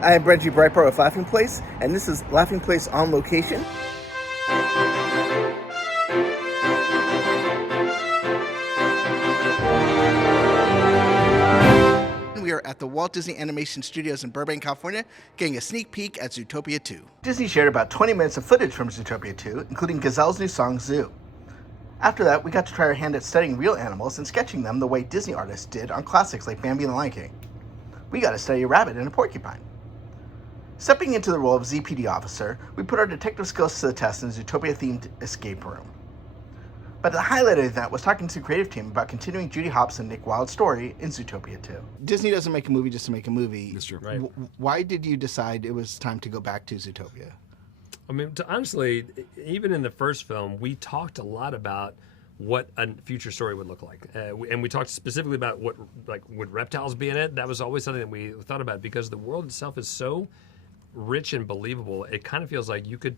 I'm Benji Brightbart with Laughing Place, and this is Laughing Place on location. We are at the Walt Disney Animation Studios in Burbank, California, getting a sneak peek at Zootopia 2. Disney shared about 20 minutes of footage from Zootopia 2, including Gazelle's new song, Zoo. After that, we got to try our hand at studying real animals and sketching them the way Disney artists did on classics like Bambi and the Lion King. We got to study a rabbit and a porcupine. Stepping into the role of ZPD officer, we put our detective skills to the test in a Zootopia-themed escape room. But the highlight of the event was talking to the creative team about continuing Judy Hopps and Nick Wilde's story in Zootopia 2. Disney doesn't make a movie just to make a movie. That's true. Right. Why did you decide it was time to go back to Zootopia? I mean, honestly, even in the first film, we talked a lot about what a future story would look like, and we talked specifically about what, like, would reptiles be in it. That was always something that we thought about because the world itself is so rich and believable. It kind of feels like you could,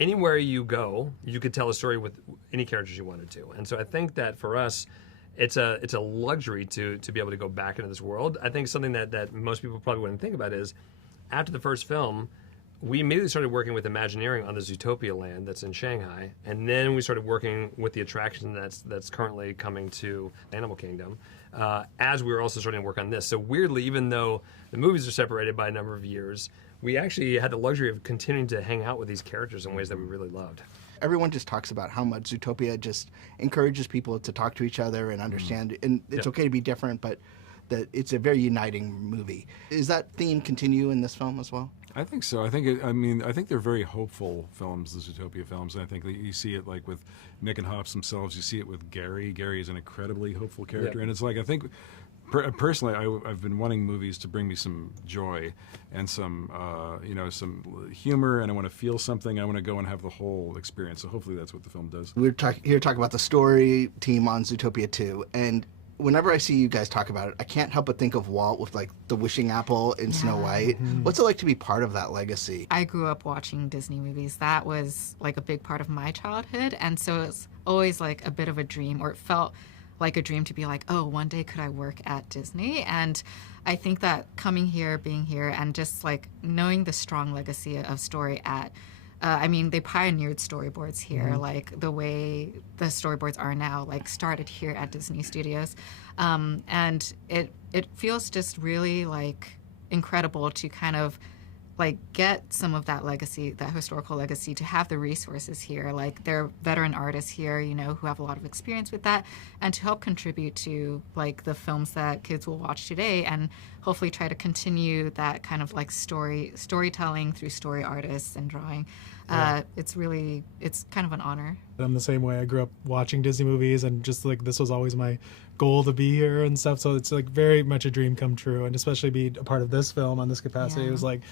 anywhere you go, you could tell a story with any characters you wanted to. And so I think that for us, it's a luxury to be able to go back into this world. I think something that most people probably wouldn't think about is after the first film, we immediately started working with Imagineering on the Zootopia land that's in Shanghai, and then we started working with the attraction that's currently coming to Animal Kingdom, as we were also starting to work on this. So weirdly, even though the movies are separated by a number of years, we actually had the luxury of continuing to hang out with these characters in ways that we really loved. Everyone just talks about how much Zootopia just encourages people to talk to each other and understand, and it's okay to be different, but that it's a very uniting movie. Is that theme continue in this film as well? I think so. I think they're very hopeful films, the Zootopia films. And I think that you see it like with Nick and Hopps themselves. You see it with Gary. Gary is an incredibly hopeful character, and it's like I think. Personally, I've been wanting movies to bring me some joy and some, some humor, and I want to feel something. I want to go and have the whole experience. So hopefully that's what the film does. We're here to talk about the story team on Zootopia 2, and whenever I see you guys talk about it, I can't help but think of Walt with like the wishing apple in Snow White. What's it like to be part of that legacy? I grew up watching Disney movies. That was like a big part of my childhood, and so it's always like a bit of a dream, or it felt like a dream to be like, oh, one day could I work at Disney? And I think that coming here, being here, and just like knowing the strong legacy of story at, they pioneered storyboards here, like the way the storyboards are now, like started here at Disney Studios. And it feels just really like incredible to kind of like get some of that legacy, that historical legacy, to have the resources here. Like there are veteran artists here, who have a lot of experience with that, and to help contribute to like the films that kids will watch today, and hopefully try to continue that kind of like storytelling through story artists and drawing. It's kind of an honor. I'm the same way. I grew up watching Disney movies, and just like this was always my goal to be here and stuff. So it's like very much a dream come true, and especially be a part of this film on this capacity. It was like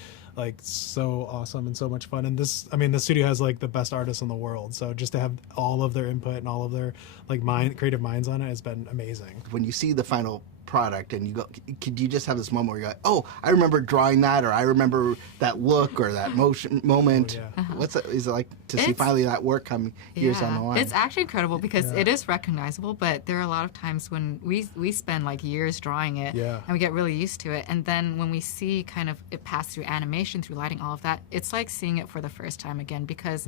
so awesome and so much fun. And the studio has like the best artists in the world. So just to have all of their input and all of their like creative minds on it has been amazing. When you see the final product and you go, could you just have this moment where you're like, oh, I remember drawing that, or I remember that look or that moment? Oh, yeah. What's it, is it like to see finally that work come years down the line? It's actually incredible because it is recognizable, but there are a lot of times when we spend like years drawing it and we get really used to it, and then when we see kind of it pass through animation, through lighting, all of that, it's like seeing it for the first time again, because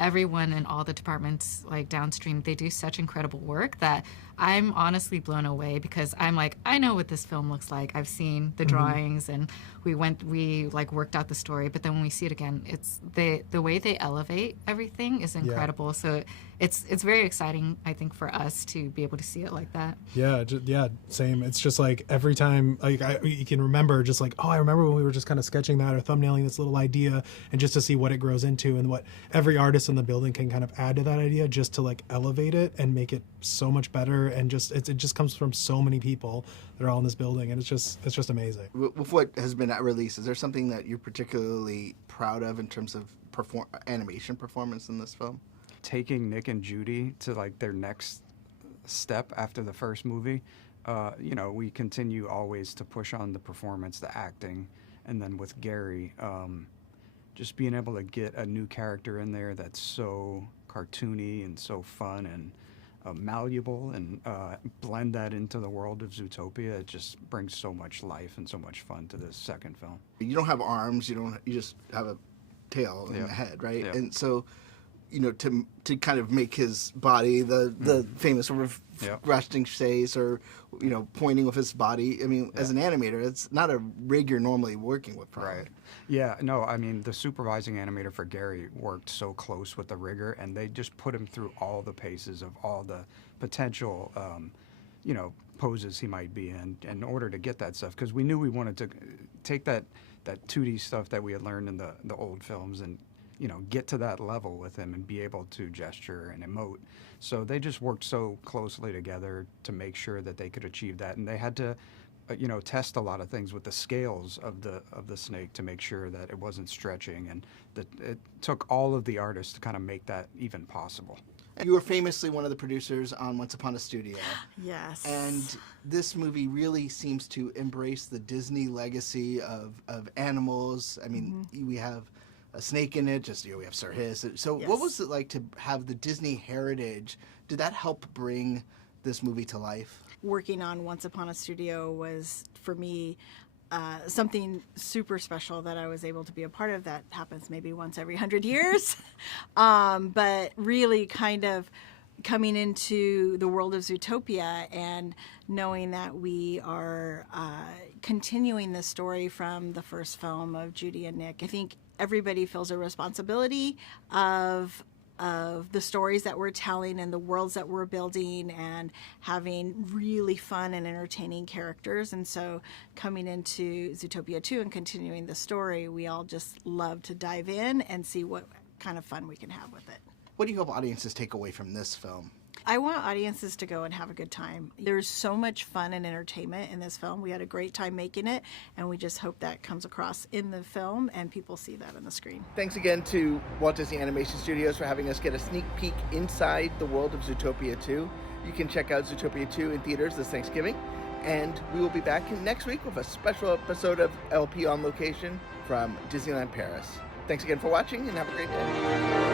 everyone in all the departments like downstream, they do such incredible work that I'm honestly blown away, because I'm like, I know what this film looks like. I've seen the drawings, and we like worked out the story, but then when we see it again, it's the way they elevate everything is incredible. So it's very exciting, I think, for us to be able to see it like that. Yeah, same. It's just like every time, like you can remember, just like, oh, I remember when we were just kind of sketching that or thumbnailing this little idea, and just to see what it grows into and what every artist in the building can kind of add to that idea, just to like elevate it and make it so much better. And just it just comes from so many people that are all in this building, and it's just amazing. With what has been at release, is there something that you're particularly proud of in terms of animation performance in this film? Taking Nick and Judy to like their next step after the first movie, we continue always to push on the performance, the acting, and then with Gary, just being able to get a new character in there that's so cartoony and so fun, and malleable and blend that into the world of Zootopia, it just brings so much life and so much fun to this second film. You don't have arms, you just have a tail and a head, right? Yeah. And so, to kind of make his body the famous sort of resting face, or pointing with his body. I mean, as an animator, it's not a rig you're normally working with, probably. Right. Yeah. No. I mean, the supervising animator for Gary worked so close with the rigger, and they just put him through all the paces of all the potential, poses he might be in order to get that stuff. Because we knew we wanted to take that 2D stuff that we had learned in the old films and get to that level with him and be able to gesture and emote. So they just worked so closely together to make sure that they could achieve that. And they had to, test a lot of things with the scales of the snake to make sure that it wasn't stretching. And that it took all of the artists to kind of make that even possible. You were famously one of the producers on Once Upon a Studio. Yes. And this movie really seems to embrace the Disney legacy of animals. I mean, we have a snake in it, we have Sir Hiss. So what was it like to have the Disney heritage? Did that help bring this movie to life? Working on Once Upon a Studio was, for me, something super special that I was able to be a part of. That happens maybe once every 100 years. But really kind of coming into the world of Zootopia and knowing that we are continuing the story from the first film of Judy and Nick. I think everybody feels a responsibility of the stories that we're telling and the worlds that we're building and having really fun and entertaining characters. And so coming into Zootopia 2 and continuing the story, we all just love to dive in and see what kind of fun we can have with it. What do you hope audiences take away from this film? I want audiences to go and have a good time. There's so much fun and entertainment in this film. We had a great time making it, and we just hope that comes across in the film and people see that on the screen. Thanks again to Walt Disney Animation Studios for having us get a sneak peek inside the world of Zootopia 2. You can check out Zootopia 2 in theaters this Thanksgiving, and we will be back next week with a special episode of LP on Location from Disneyland Paris. Thanks again for watching, and have a great day.